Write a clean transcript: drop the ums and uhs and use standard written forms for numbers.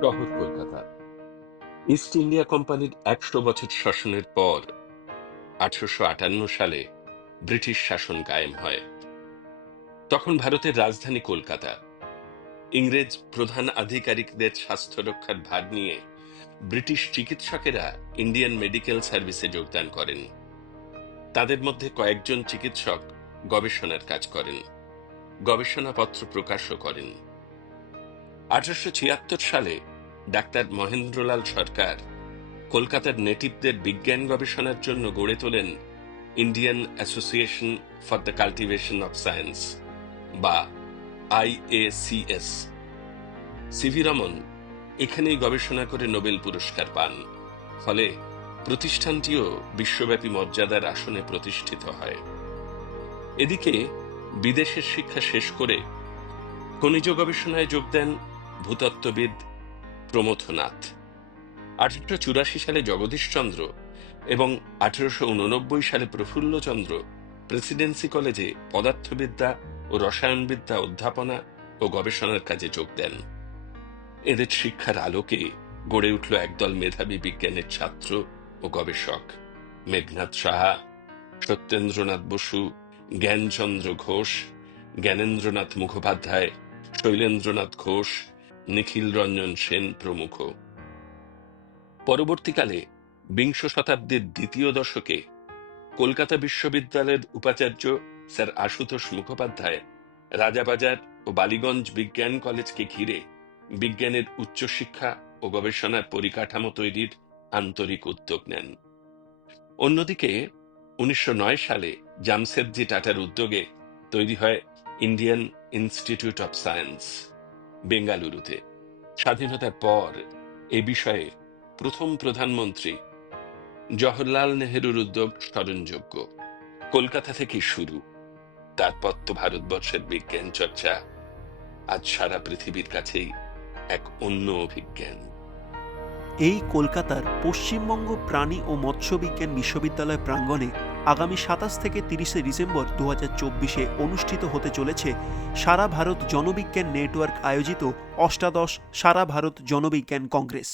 শহর Kolkata. East India কোম্পানির ১০০ বছর শাসনের পর ১৮৫৮ সালে ব্রিটিশ শাসন কায়েম হয়। তখন ভারতের রাজধানী কলকাতা। ইংরেজ প্রধান আধিকারিকদের স্বাস্থ্য রক্ষার ভার নিয়ে ব্রিটিশ চিকিৎসকেরা ইন্ডিয়ান মেডিকেল সার্ভিসে যোগদান করেন। তাদের মধ্যে কয়েকজন চিকিৎসক গবেষণার কাজ করেন, গবেষণাপত্র প্রকাশও করেন। ১৮৭৬ সালে ডাক্তার মহেন্দ্রলাল সরকার কলকাতার নেটিভদের বিজ্ঞান গবেষণার জন্য গড়ে তোলেন Indian association for the cultivation of science বা IACS। সিভি রমন এখানেই গবেষণা করে নোবেল পুরস্কার পান। ফলে প্রতিষ্ঠানটিও বিশ্বব্যাপী মর্যাদার আসনে প্রতিষ্ঠিত হয়। এদিকে বিদেশের শিক্ষা শেষ করে খনিজ গবেষণায় যোগ দেন ভূতত্ত্ববিদ প্রমথনাথ। ১৮৮৪ সালে জগদীশচন্দ্র এবং ১৮৮৯ সালে প্রফুল্লচন্দ্র প্রেসিডেন্সি কলেজে পদার্থবিদ্যা ও রসায়নবিদ্যা অধ্যাপনা ও গবেষণার কাজে যোগ দেন। এদের শিক্ষার আলোকে গড়ে উঠল একদল মেধাবী বিজ্ঞানের ছাত্র ও গবেষক। মেঘনাদ সাহা, সত্যেন্দ্রনাথ বসু, জ্ঞানচন্দ্র ঘোষ, জ্ঞানেন্দ্রনাথ মুখোপাধ্যায়, শৈলেন্দ্রনাথ ঘোষ, নিখিল রঞ্জন সেন প্রমুখ। পরবর্তীকালে বিংশ শতাব্দীর দ্বিতীয় দশকে কলকাতা বিশ্ববিদ্যালয়ের উপাচার্য স্যার আশুতোষ মুখোপাধ্যায় রাজাবাজার ও বালিগঞ্জ বিজ্ঞান কলেজকে ঘিরে বিজ্ঞানের উচ্চশিক্ষা ও গবেষণার পরিকাঠামো তৈরির আন্তরিক উদ্যোগ নেন। অন্যদিকে ১৯০৯ সালে জামশেদজি টাটার উদ্যোগে তৈরি হয় ইন্ডিয়ান ইনস্টিটিউট অব সায়েন্স বেঙ্গালুরুতে। স্বাধীনতার পর এ বিষয়ে প্রথম প্রধানমন্ত্রী জওহরলাল নেহেরুর উদ্যোগ স্মরণযোগ্য। কলকাতা থেকে শুরু, তারপর তো ভারতবর্ষের বিজ্ঞান চর্চা আজ সারা পৃথিবীর কাছেই এক অন্য অভিজ্ঞান। এই কলকাতার পশ্চিমবঙ্গ প্রাণী ও মৎস্য বিজ্ঞান বিশ্ববিদ্যালয় প্রাঙ্গণে আগামী ২৭ থেকে ৩০ ডিসেম্বর ২০২৪ অনুষ্ঠিত হতে চলেছে সারা ভারত জনবিজ্ঞান নেটওয়ার্ক আয়োজিত অষ্টাদশ সারা ভারত জনবিজ্ঞান কংগ্রেস।